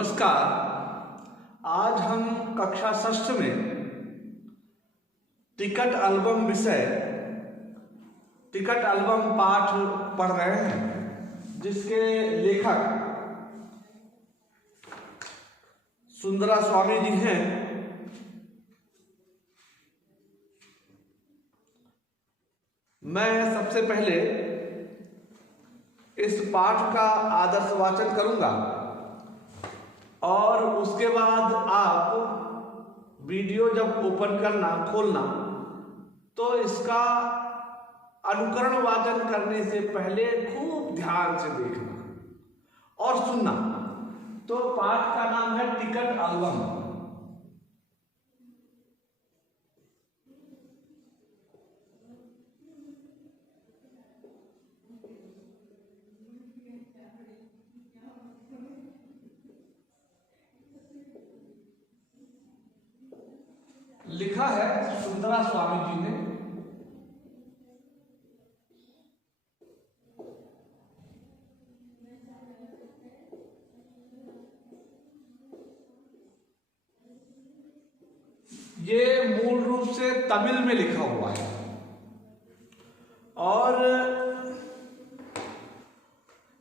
नमस्कार। आज हम कक्षा षष्ठ में टिकट एल्बम विषय टिकट एल्बम पाठ पढ़ रहे हैं, जिसके लेखक सुंदरा स्वामी जी हैं। मैं सबसे पहले इस पाठ का आदर्श वाचन करूंगा और उसके बाद आप वीडियो जब ओपन खोलना तो इसका अनुकरण वाचन करने से पहले खूब ध्यान से देखना और सुनना। तो पाठ का नाम है टिकट एल्बम। लिखा है सुंदरा स्वामी जी ने। ये मूल रूप से तमिल में लिखा हुआ है और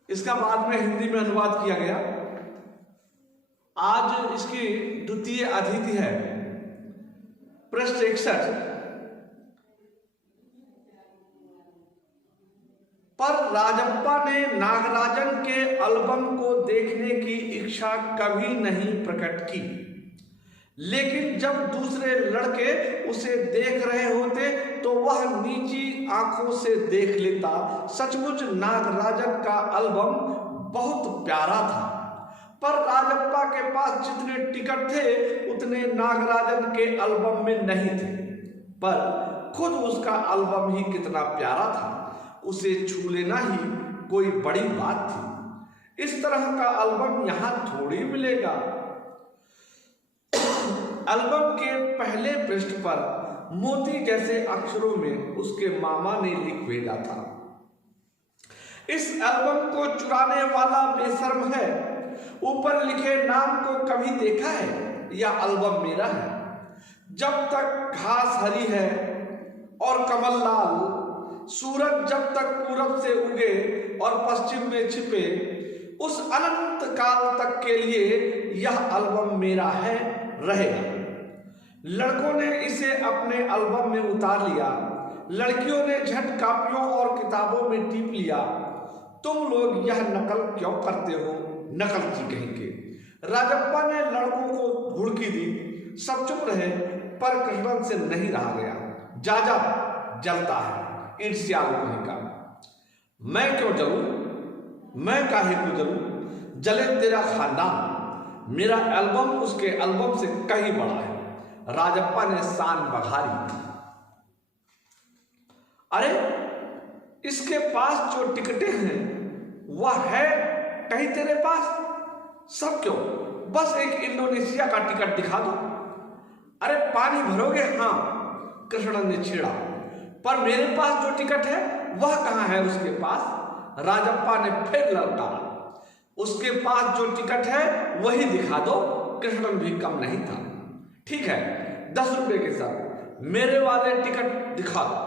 इसका बाद में हिंदी में अनुवाद किया गया। आज इसकी द्वितीय अतिथि है पृष्ठ 61 पर राजप्पा ने नागराजन के एल्बम को देखने की इच्छा कभी नहीं प्रकट की, लेकिन जब दूसरे लड़के उसे देख रहे होते तो वह नीची आंखों से देख लेता। सचमुच नागराजन का एल्बम बहुत प्यारा था, पर राजप्पा के पास जितने टिकट थे उतने नागराजन के एल्बम में नहीं थे। पर खुद उसका एल्बम ही कितना प्यारा था, उसे छू लेना ही कोई बड़ी बात थी। इस तरह का एल्बम यहां थोड़ी मिलेगा। एल्बम के पहले पृष्ठ पर मोती जैसे अक्षरों में उसके मामा ने लिख भेजा था, इस एल्बम को चुराने वाला बेशर्म है। ऊपर लिखे नाम को कभी देखा है? यह एल्बम मेरा है। जब तक घास हरी है और कमल लाल, सूरज जब तक पूरब से उगे और पश्चिम में छिपे, उस अनंत काल तक के लिए यह एल्बम मेरा है, रहेगा। लड़कों ने इसे अपने एल्बम में उतार लिया, लड़कियों ने झट कापियों और किताबों में टीप लिया। तुम लोग यह नकल क्यों करते हो? नकल की कहेंगे। राजप्पा ने लड़कों को घुड़की दी। सब चुप रहे, पर कृष्णन से नहीं रहा गया। जा जलता है, ईर्ष्या कहेगा। मैं क्यों जलूं? मैं काहे को जलूं? जले तेरा खानदान, मेरा एल्बम उसके एल्बम से कहीं बड़ा है। राजप्पा ने शान बघारी। अरे इसके पास जो टिकटें हैं वह है कहीं तेरे पास? सब क्यों? बस एक इंडोनेशिया का टिकट दिखा दो। अरे पानी भरोगे? हाँ, कृष्ण ने छेड़ा। पर मेरे पास जो टिकट है वह कहाँ है उसके पास? राजप्पा ने फिर ललकारा। उसके पास जो टिकट है वही दिखा दो। कृष्ण भी कम नहीं था। ठीक है, 10 रुपए के साथ मेरे वाले टिकट दिखा दो।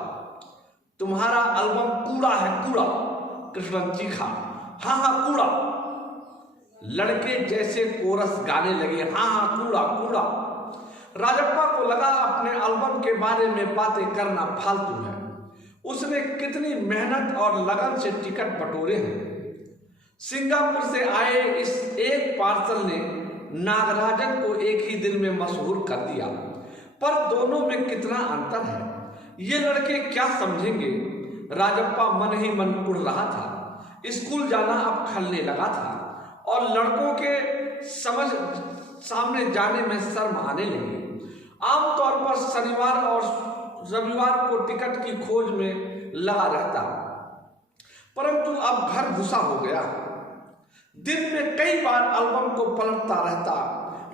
तुम्हारा एल्बम कूड़ा है, कूड़ा। कृष्ण चीखा। हाँ कूड़ा। लड़के जैसे कोरस गाने लगे, हाँ कूड़ा कूड़ा। राजप्पा को लगा अपने एल्बम के बारे में बातें करना फालतू है। उसने कितनी मेहनत और लगन से टिकट बटोरे हैं। सिंगापुर से आए इस एक पार्सल ने नागराजन को एक ही दिन में मशहूर कर दिया। पर दोनों में कितना अंतर है, ये लड़के क्या समझेंगे? राजप्पा मन ही मन उड़ रहा था। स्कूल जाना अब खलने लगा था और लड़कों के सामने जाने में शर्म आने लगी। आमतौर पर शनिवार और रविवार को टिकट की खोज में लगा रहता, परंतु अब घर घुसा हो गया। दिन में कई बार एल्बम को पलटता रहता,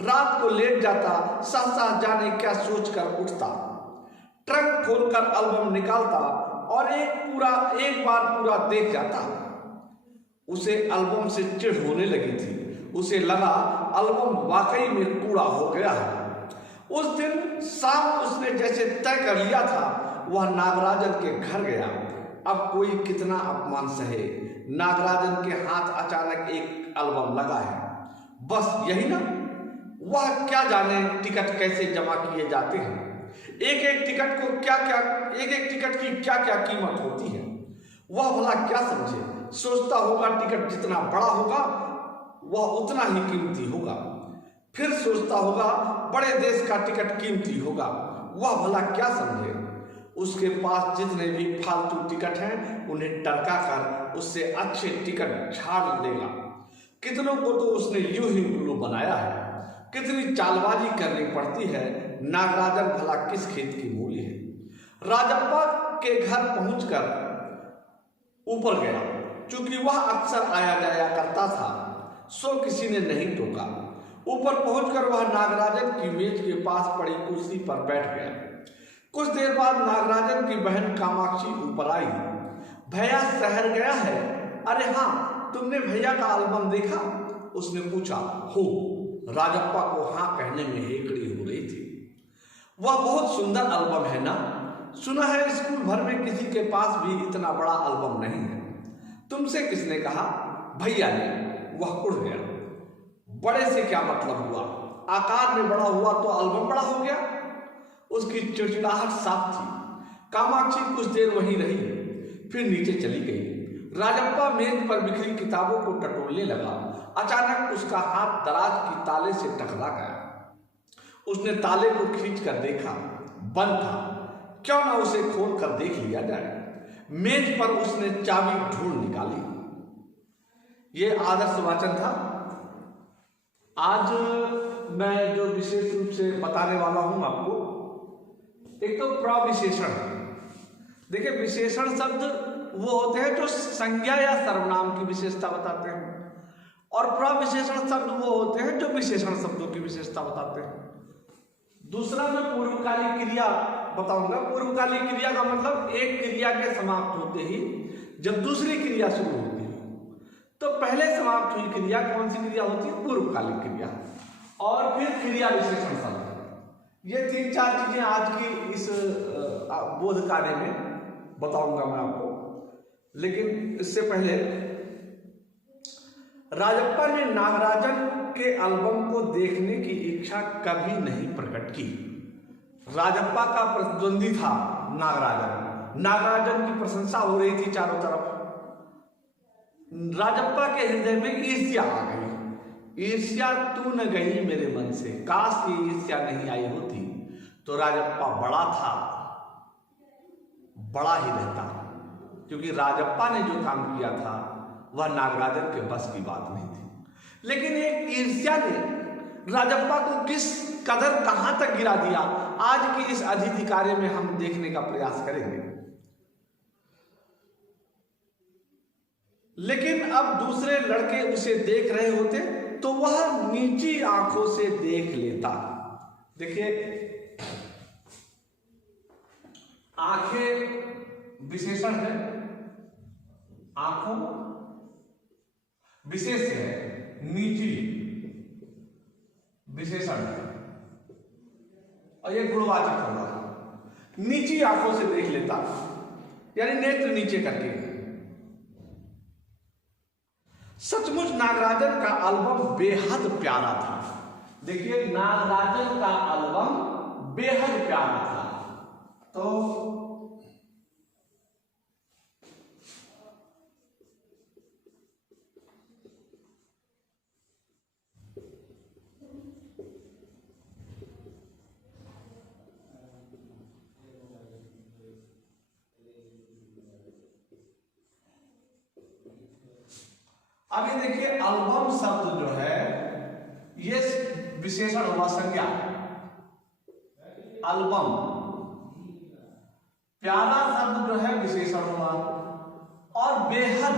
रात को लेट जाता, सहसा जाने क्या सोचकर उठता। ट्रंक खोलकर एल्बम निकालता और एक बार पूरा देख जाता। उसे एल्बम से चिढ़ होने लगी थी उसे लगा एल्बम वाकई में कूड़ा हो गया है। उस दिन शाम उसने जैसे तय कर लिया था, वह नागराजन के घर गया। अब कोई कितना अपमान सहे, नागराजन के हाथ अचानक एक एल्बम लगा है, बस यही ना। वह क्या जाने टिकट कैसे जमा किए जाते हैं, एक एक टिकट की क्या क्या कीमत होती है। वह भला क्या समझे, सोचता होगा टिकट जितना बड़ा होगा वह उतना ही कीमती होगा, फिर सोचता होगा बड़े देश का टिकट कीमती होगा। वह भला क्या समझे, उसके पास जितने भी फालतू टिकट हैं उन्हें टरका कर उससे अच्छे टिकट झाड़ लेगा। कितनों को तो उसने यूं ही उल्लू बनाया है। कितनी चालबाजी करनी पड़ती है। नागराजन भला किस खेत की मूली है। राजप्पा के घर पहुंचकर ऊपर गया। चूंकि वह अक्सर आया जाया करता था, सो किसी ने नहीं टोका। ऊपर पहुंचकर वह नागराजन की मेज के पास पड़ी कुर्सी पर बैठ गया। कुछ देर बाद नागराजन की बहन कामाक्षी ऊपर आई। भैया शहर गया है? अरे हाँ, तुमने भैया का एल्बम देखा? उसने पूछा। हो। राजप्पा को हाँ कहने में हेकड़ी हो रही थी। वह बहुत सुंदर एल्बम है ना? सुना है स्कूल भर में किसी के पास भी इतना बड़ा एल्बम नहीं है। तुमसे किसने कहा? भैया ने। वह उड़ गया। बड़े से क्या मतलब हुआ? आकार में बड़ा हुआ तो एल्बम बड़ा हो गया। उसकी चिड़चिड़ाहट साफ थी। कामाक्षी कुछ देर वहीं रही, फिर नीचे चली गई। राजप्पा मेज पर बिखरी किताबों को टटोलने लगा। अचानक उसका हाथ दराज की ताले से टकरा गया। उसने ताले को खींच कर देखा, बंद था। क्यों ना उसे खोल कर देख लिया जाए। मेज पर उसने चाबी ढूंढ निकाली। ये आदर्श वाचन था। आज मैं जो विशेष रूप से बताने वाला हूं आपको, एक तो प्रविशेषण। देखिए, विशेषण शब्द वो होते हैं जो संज्ञा या सर्वनाम की विशेषता बताते हैं, और प्रविशेषण शब्द वो होते हैं जो विशेषण शब्दों की विशेषता बताते हैं। दूसरा मैं पूर्वकालिक क्रिया बताऊंगा। पूर्वकालिक क्रिया का मतलब एक क्रिया के समाप्त होते ही जब दूसरी क्रिया शुरू होती है, तो पहले समाप्त हुई क्रिया कौन सी क्रिया होती है? पूर्वकालिक क्रिया। और फिर क्रिया विशेषण शब्द। ये 3-4 चीजें आज की इस बोध कार्य में बताऊंगा मैं आपको। लेकिन इससे पहले राजप्पा ने नागराजन के एल्बम को देखने की इच्छा कभी नहीं प्रकट की। राजप्पा का प्रतिद्वंदी था नागराजन। नागराजन की प्रशंसा हो रही थी चारों तरफ। राजप्पा के हृदय में ईर्ष्या आ गई। ईर्ष्या तू न गई मेरे मन से। काश ये ईर्ष्या नहीं आई होती तो राजप्पा बड़ा था, बड़ा ही रहता। क्योंकि राजप्पा ने जो काम किया था वह नागराजन के बस की बात नहीं थी। लेकिन एक ईर्ष्या ने राजप्पा को किस कदर कहां तक गिरा दिया, आज की इस अतिथि कार्य में हम देखने का प्रयास करेंगे। लेकिन अब दूसरे लड़के उसे देख रहे होते तो वह नीची आंखों से देख लेता। देखिए, आंखें विशेषण है, आंखों विशेष है, नीची विशेषण है, और यह गुणवाचक होगा। नीची आंखों से देख लेता यानी नेत्र नीचे करके। सचमुच नागराजन का एल्बम बेहद प्यारा था। देखिए, नागराजन का एल्बम बेहद प्यारा था। तो अभी देखिए, एल्बम शब्द जो है ये विशेषण हुआ, संज्ञा। एल्बम प्यारा शब्द जो है विशेषण हुआ, और बेहद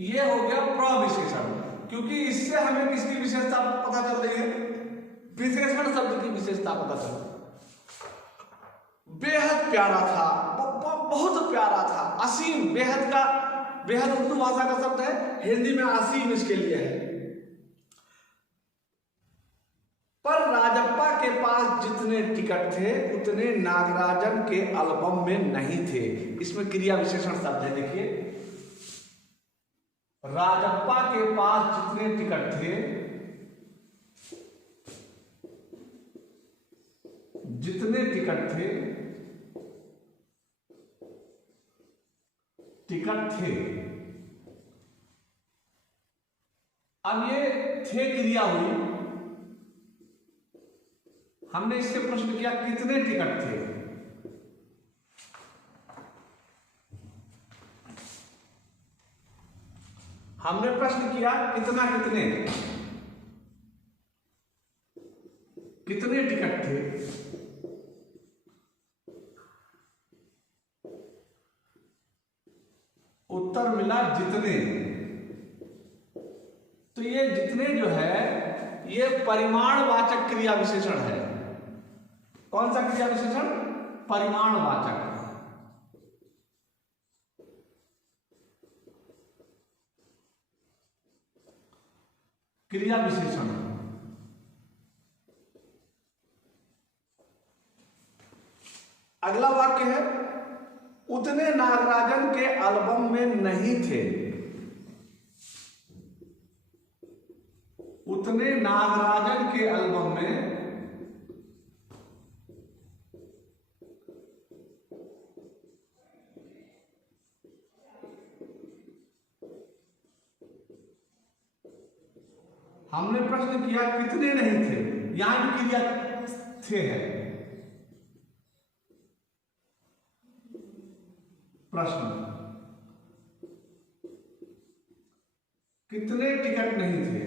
ये हो गया प्रविशेषण। क्योंकि इससे हमें किसकी विशेषता पता चल रही है? विशेषण शब्द की विशेषता पता चल रही है। बेहद प्यारा था, बहुत प्यारा था, असीम। बेहद का बेहद उर्दू भाषा का शब्द है, हिंदी में असीम इसके लिए है। पर राजप्पा के पास जितने टिकट थे उतने नागराजन के एल्बम में नहीं थे। इसमें क्रिया विशेषण शब्द है, देखिए, राजप्पा के पास जितने टिकट थे, जितने टिकट थे, अब ये थे क्रिया हुई, हमने इससे प्रश्न किया कितने टिकट थे, हमने प्रश्न किया कितना कितने टिकट थे, उत्तर मिला जितने। तो ये जितने जो है ये परिमाणवाचक क्रिया विशेषण है। कौन सा क्रिया विशेषण? परिमाणवाचक। क्रिया विशेषण। अगला वाक्य है उतने नागराजन के एल्बम में नहीं थे, उतने नागराजन के एल्बम में हमने प्रश्न किया कितने नहीं थे, यहां भी क्रिया थे है। प्रश्न कितने टिकट नहीं थे,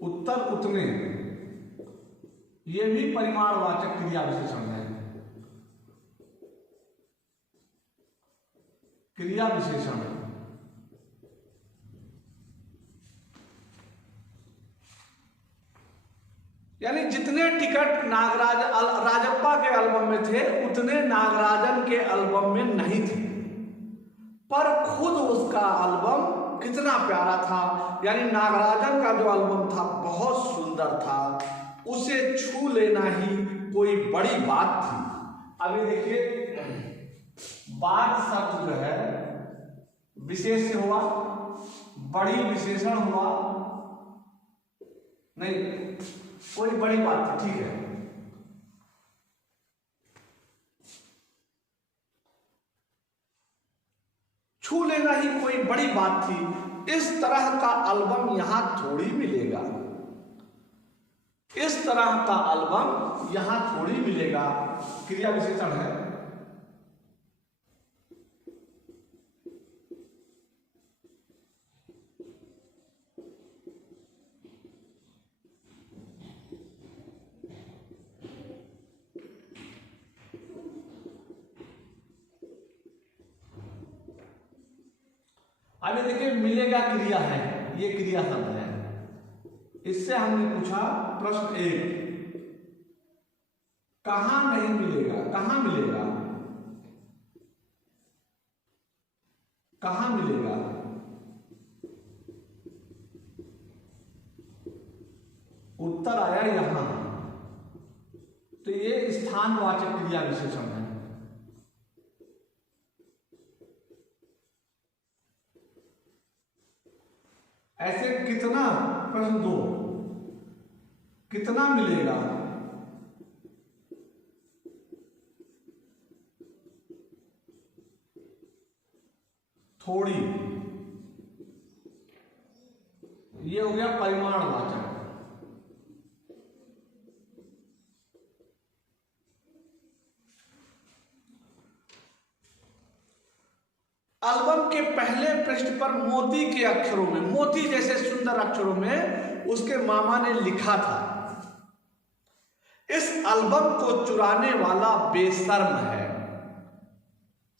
उत्तर उतने। यह भी परिमाणवाचक क्रिया विशेषण है। क्रिया विशेषण यानी जितने टिकट राजप्पा के एल्बम में थे उतने नागराजन के एल्बम में नहीं थे, पर खुद उसका एल्बम कितना प्यारा था, यानी नागराजन का जो एल्बम था बहुत सुंदर था, उसे छू लेना ही कोई बड़ी बात थी। अभी देखिए बात शब्द जो है विशेष से हुआ, बड़ी विशेषण हुआ नहीं, कोई बड़ी बात थी, ठीक है। छू लेना ही कोई बड़ी बात थी। इस तरह का एल्बम यहां थोड़ी मिलेगा, इस तरह का एल्बम यहां थोड़ी मिलेगा। क्रिया विशेषण है। अभी देखिए मिलेगा क्रिया है, ये क्रिया शब्द है। इससे हमने पूछा प्रश्न 1 कहां नहीं मिलेगा, कहां मिलेगा, कहां मिलेगा। उत्तर आया यहां। तो ये स्थानवाचक क्रिया विशेषण है। ऐसे कितना, प्रश्न 2 कितना मिलेगा, थोड़ी, ये हो गया परिमाणवाचक। एल्बम के पहले पृष्ठ पर मोती के अक्षरों में, मोती जैसे सुंदर अक्षरों में उसके मामा ने लिखा था, इस एल्बम को चुराने वाला बेशर्म है।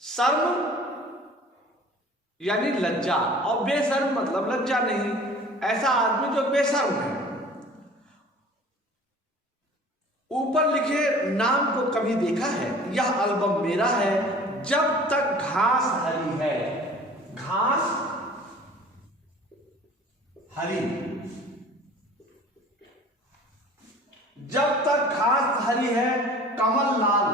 शर्म यानी लज्जा, और बेशर्म मतलब लज्जा नहीं, ऐसा आदमी जो बेशर्म है। ऊपर लिखे नाम को कभी देखा है? यह एल्बम मेरा है जब तक घास हरी है। घास हरी, जब तक घास हरी है। कमल लाल,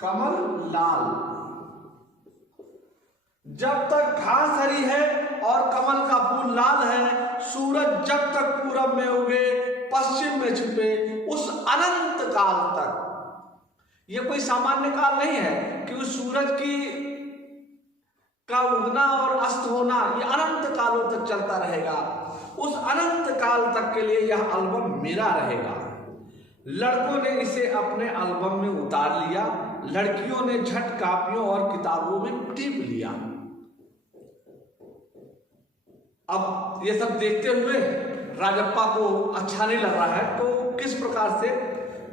कमल लाल, जब तक घास हरी है और कमल का फूल लाल है। सूरज जब तक पूरब में उगे पश्चिम में छिपे उस अनंत काल तक। यह कोई सामान्य काल नहीं है कि उस सूरज की का उगना और अस्त होना यह अनंत कालों तक चलता रहेगा। उस अनंत काल तक के लिए यह एल्बम मेरा रहेगा। लड़कों ने इसे अपने एल्बम में उतार लिया, लड़कियों ने झट कापियों और किताबों में टिप लिया। अब ये सब देखते हुए राजप्पा को अच्छा नहीं लग रहा है, तो किस प्रकार से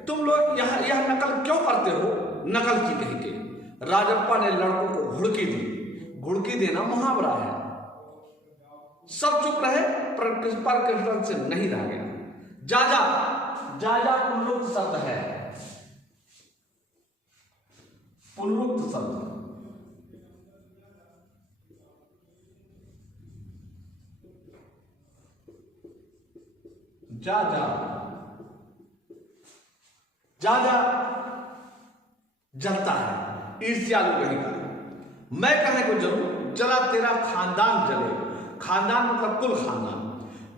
तुम लोग यह नकल क्यों करते हो? नकल की कही के राजप्पा ने लड़कों को घुड़की दी। घुड़की देना मुहावरा है। सब चुप रहे, पर कृष्ण से नहीं रह गया। जाजा, जाजा पुनरुक्त शब्द है, पुनरुक्त शब्द। जा जा, जा जा जलता है, ईर्ष्यालु कहेगा। मैं कहे को जरूर, जला तेरा खानदान जले। खानदान मतलब कुल खानदान।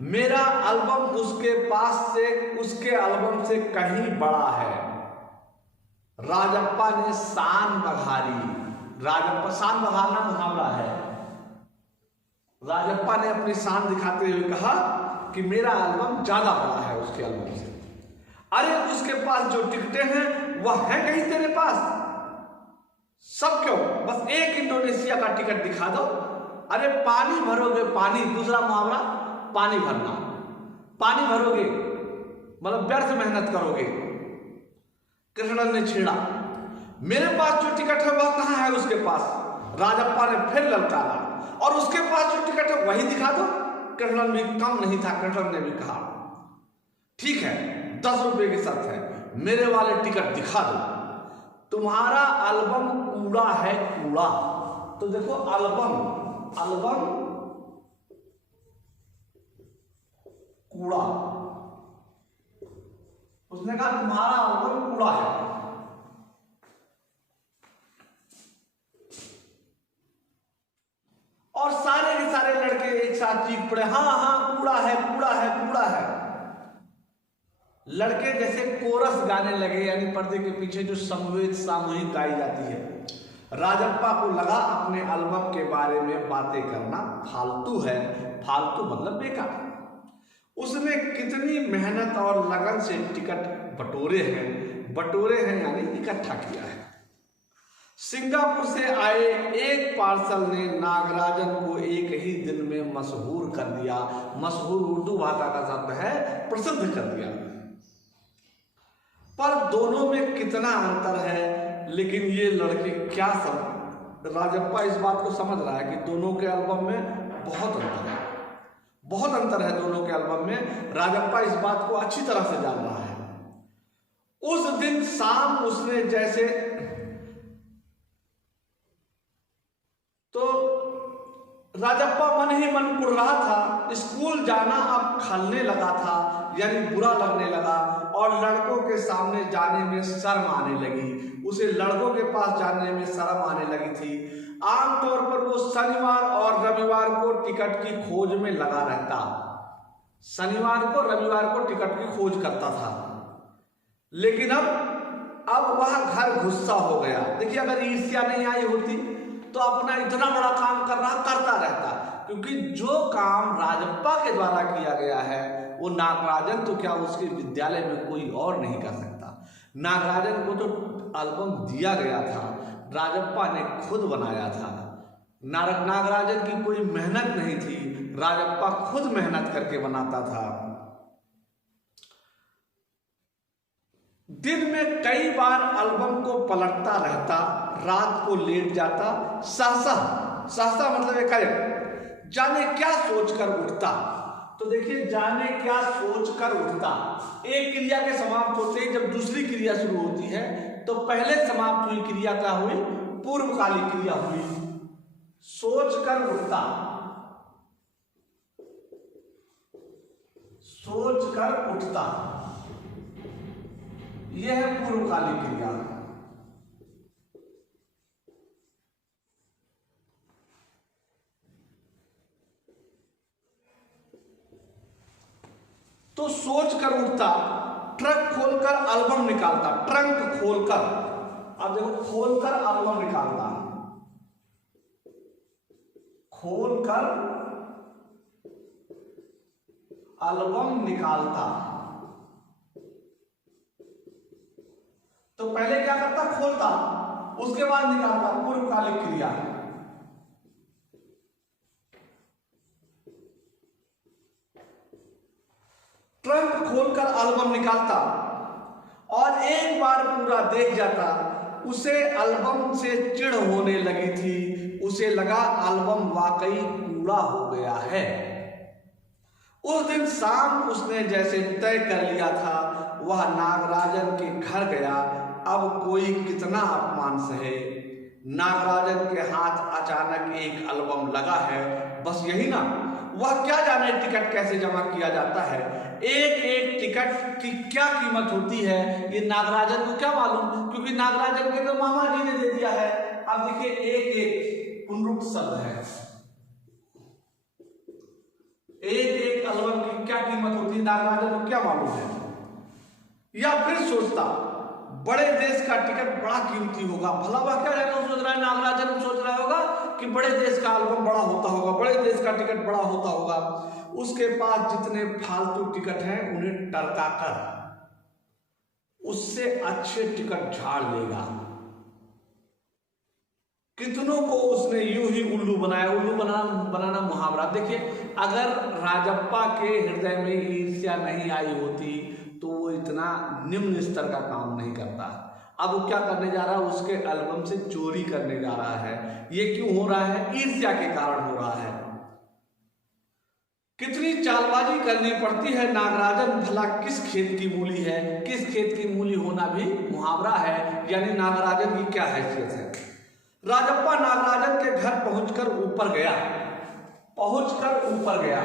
मेरा एल्बम उसके पास से, उसके एल्बम से कहीं बड़ा है। राजप्पा ने शान बघारी। राजप्पा, शान बघारना मुहावरा है। राजप्पा ने अपनी शान दिखाते हुए कहा कि मेरा एल्बम ज्यादा बड़ा है उसके एल्बम से। अरे उसके पास जो टिकटें हैं वह है कहीं तेरे पास? सब क्यों, बस एक इंडोनेशिया का टिकट दिखा दो। अरे पानी भरोगे पानी, दूसरा मुहावरा पानी भरना। पानी भरोगे मतलब व्यर्थ मेहनत करोगे। कृष्णन ने छेड़ा, मेरे पास जो टिकट है वह कहां है उसके पास? राजप्पा ने फिर ललकारा, और उसके पास जो टिकट है वही दिखा दो। कृष्णन भी कम नहीं था, कृष्णन ने भी कहा ठीक है 10 रुपए की शर्त है, मेरे वाले टिकट दिखा दो। तुम्हारा एल्बम कूड़ा है, कूड़ा। तो देखो एल्बम, एल्बम कूड़ा। उसने कहा तुम्हारा एल्बम कूड़ा है। और सारे के सारे लड़के एक साथ चीख पड़े, हाँ हाँ कूड़ा है, कूड़ा है, कूड़ा है। लड़के जैसे कोरस गाने लगे, यानी पर्दे के पीछे जो समवेत सामूहिक गाई जाती है। राजप्पा को लगा अपने एल्बम के बारे में बातें करना फालतू है। फालतू मतलब बेकार। उसने कितनी मेहनत और लगन से टिकट बटोरे हैं यानी इकट्ठा किया है। सिंगापुर से आए एक पार्सल ने नागराजन को एक ही दिन में मशहूर कर दिया। मशहूर उर्दू भाषा का शब्द है, प्रसिद्ध कर दिया। पर दोनों में कितना अंतर है, लेकिन ये लड़के क्या समझ, राजप्पा इस बात को समझ रहा है कि दोनों के एल्बम में बहुत अंतर है, बहुत अंतर है दोनों के एल्बम में। राजप्पा इस बात को अच्छी तरह से जान रहा है। उस दिन शाम उसने जैसे तो राजप्पा मन ही मन कुड़ रहा था। स्कूल जाना अब खलने लगा था, यानी बुरा लगने लगा, और लड़कों के सामने जाने में शर्म आने लगी। उसे लड़कों के पास जाने में शर्म आने लगी थी। आमतौर पर वो शनिवार और रविवार को टिकट की खोज में लगा रहता। शनिवार को रविवार को टिकट की खोज करता था, लेकिन अब वह घर गुस्सा हो गया। देखिए, अगर ईर्ष्या नहीं आई होती तो अपना इतना बड़ा काम करता रहता, क्योंकि जो काम राजप्पा के द्वारा किया गया है वो नागराजन तो क्या उसके विद्यालय में कोई और नहीं कर सकता। नागराजन को तो एल्बम दिया गया था, राजप्पा ने खुद बनाया था। नागराजन की कोई मेहनत नहीं थी, राजप्पा खुद मेहनत करके बनाता था। दिन में कई बार एल्बम को पलटता रहता, रात को लेट जाता, सहसा मतलब एक जाने क्या सोचकर उठता। तो देखिए, जाने क्या सोच कर उठता, एक क्रिया के समाप्त होते ही जब दूसरी क्रिया शुरू होती है तो पहले समाप्त हुई क्रिया क्या हुई? पूर्वकालिक क्रिया हुई। सोच कर उठता, सोच कर उठता, यह है पूर्वकालिक क्रिया। तो सोच कर उठता, ट्रक खोलकर एल्बम निकालता, ट्रंक खोलकर, अब देखो खोलकर एल्बम निकालता, खोलकर एल्बम निकालता। तो पहले क्या करता? खोलता, उसके बाद निकालता, पूर्वकालिक क्रिया। ट्रंक खोलकर एल्बम निकालता और एक बार पूरा देख जाता, उसे एल्बम से चिढ़ होने लगी थी, उसे लगा एल्बम वाकई कूड़ा हो गया है। उस दिन शाम उसने जैसे तय कर लिया था, वह नागराजन के घर गया। अब कोई कितना अपमान सहे, नागराजन के हाथ अचानक एक एल्बम लगा है, बस यही ना, वह क्या जाने टिकट कैसे जमा किया जाता है, एक एक टिकट की क्या कीमत होती है, ये नागराजन को क्या मालूम, क्योंकि नागराजन के तो मामा जी ने दे दिया है। अब देखिए, एक एक पुनरुक्त शब्द है, एक एक एल्बम की क्या कीमत होती है, नागराजन को क्या मालूम है। या फिर सोचता, बड़े देश का टिकट बड़ा कीमती होगा, भला वह क्या जाने सोच रहा है, नागराजन सोच रहा होगा कि बड़े देश का एल्बम बड़ा होता होगा, बड़े देश का टिकट बड़ा होता होगा, उसके पास जितने फालतू टिकट हैं उन्हें टरका कर उससे अच्छे टिकट झाड़ लेगा। कितनों को उसने यूं ही उल्लू बनाया। उल्लू बनाना मुहावरा। देखिए, अगर राजप्पा के हृदय में ईर्ष्या नहीं आई होती तो वो इतना निम्न स्तर का काम नहीं करता। अब वो क्या करने जा रहा है, उसके एल्बम से चोरी करने जा रहा है। ये क्यों हो रहा है? ईर्ष्या के कारण हो रहा है। कितनी चालबाजी करनी पड़ती है। नागराजन भला किस खेत की मूली है, किस खेत की मूली होना भी मुहावरा है, यानी नागराजन की क्या हैसियत है। राजप्पा नागराजन के घर पहुंचकर ऊपर गया, पहुंचकर ऊपर गया।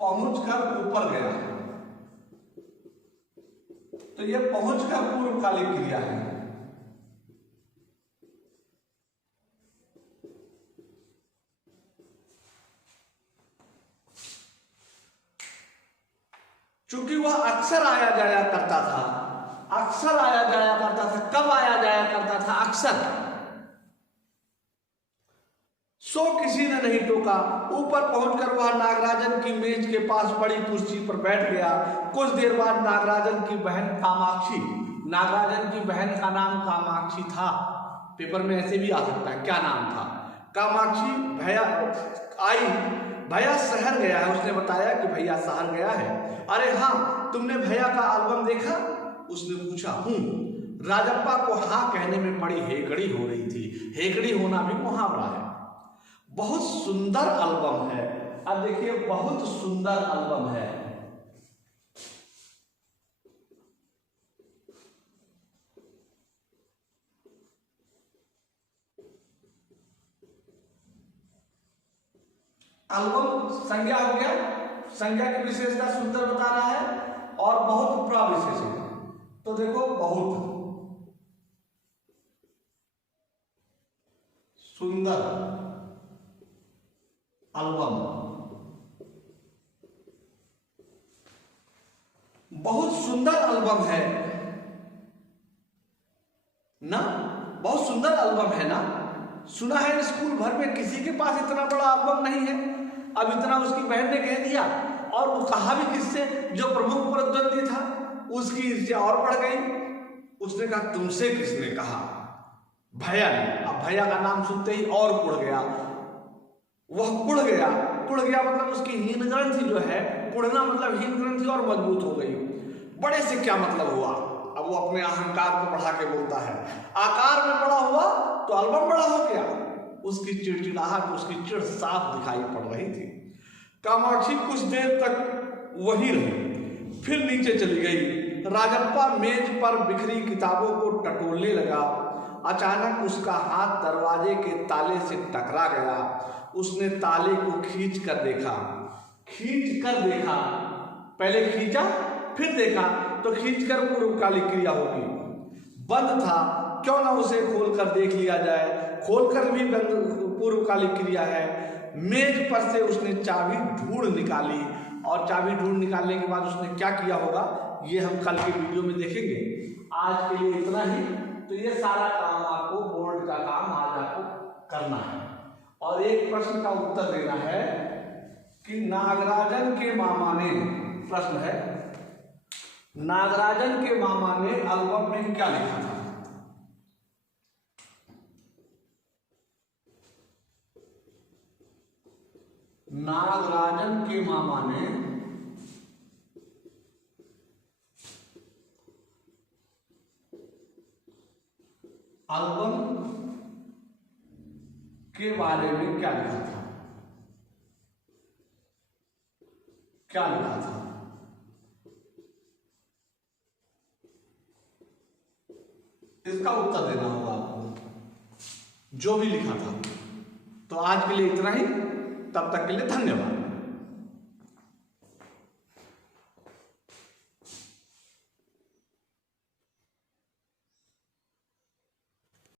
पहुंचकर ऊपर गया, तो यह पहुंचकर पूर्वकालिक क्रिया है। चूंकि वह अक्सर आया जाया करता था, अक्सर आया जाया करता था। कब आया जाया करता था? अक्सर। सो किसी ने नहीं टोका। ऊपर पहुंचकर वह नागराजन की मेज के पास पड़ी कुर्सी पर बैठ गया। कुछ देर बाद नागराजन की बहन कामाक्षी, नागराजन की बहन का नाम कामाक्षी था, पेपर में ऐसे भी आ सकता है, क्या नाम था, कामाक्षी, भैया आई। भैया शहर गया है, उसने बताया कि भैया शहर गया है। अरे हाँ, तुमने भैया का एल्बम देखा? उसने पूछा। राजप्पा को हाँ कहने में बड़ी हेकड़ी हो रही थी। हेकड़ी होना भी मुहावरा है। बहुत सुंदर एल्बम है। अब देखिए, बहुत सुंदर एल्बम है। एल्बम संज्ञा हो गया, संज्ञा की विशेषता सुंदर बता रहा है, और बहुत प्रविशेषण। तो देखो, बहुत सुंदर एल्बम, बहुत सुंदर एल्बम है ना, बहुत सुंदर एल्बम है ना। सुना है स्कूल भर में किसी के पास इतना बड़ा एल्बम नहीं है। अब इतना उसकी बहन ने कह दिया, और वो कहा भी किससे? जो प्रमुख प्रतिद्वंदी था, उसकी ईर्ष्या और बढ़ गई। उसने कहा, तुमसे किसने कहा? भैया ने। अब भैया का नाम सुनते ही और कुड़ गया, वह कुड़ गया। कुड़ गया मतलब उसकी हीन ग्रंथि जो है, कुड़ना मतलब हीन ग्रंथि और मजबूत हो गई। बड़े से क्या मतलब हुआ? अब वो अपने अहंकार को बढ़ा के बोलता है, आकार में बड़ा हुआ तो एल्बम बड़ा हो गया। उसकी चिड़चिड़ाहट, उसकी चिड़ साफ दिखाई पड़ रही थी। कामाक्षी कुछ देर तक वहीं रही, फिर नीचे चली गई। राजप्पा मेज पर बिखरी किताबों को टटोलने लगा। अचानक उसका हाथ दरवाजे के ताले से टकरा गया। उसने ताले को खींच कर देखा, पहले खींचा फिर देखा तो खींचकर पूर्वकालिक क्रिया होगी। बंद था, क्यों ना उसे खोलकर देख लिया जाए। खोलकर भी बंद पूर्वकालिक क्रिया है। मेज पर से उसने चाबी ढूंढ निकाली और चाबी ढूंढ निकालने के बाद उसने क्या किया होगा ये हम कल के वीडियो में देखेंगे। आज के लिए इतना ही। तो ये सारा काम आपको बोर्ड का काम आज आपको करना है और एक प्रश्न का उत्तर देना है कि नागराजन के मामा ने, प्रश्न है, नागराजन के मामा ने एल्बम में क्या लिखा था? नागराजन के मामा ने एल्बम के बारे में क्या लिखा था? क्या लिखा था? इसका उत्तर देना होगा आपको, जो भी लिखा था। तो आज के लिए इतना ही, तब तक के लिए धन्यवाद।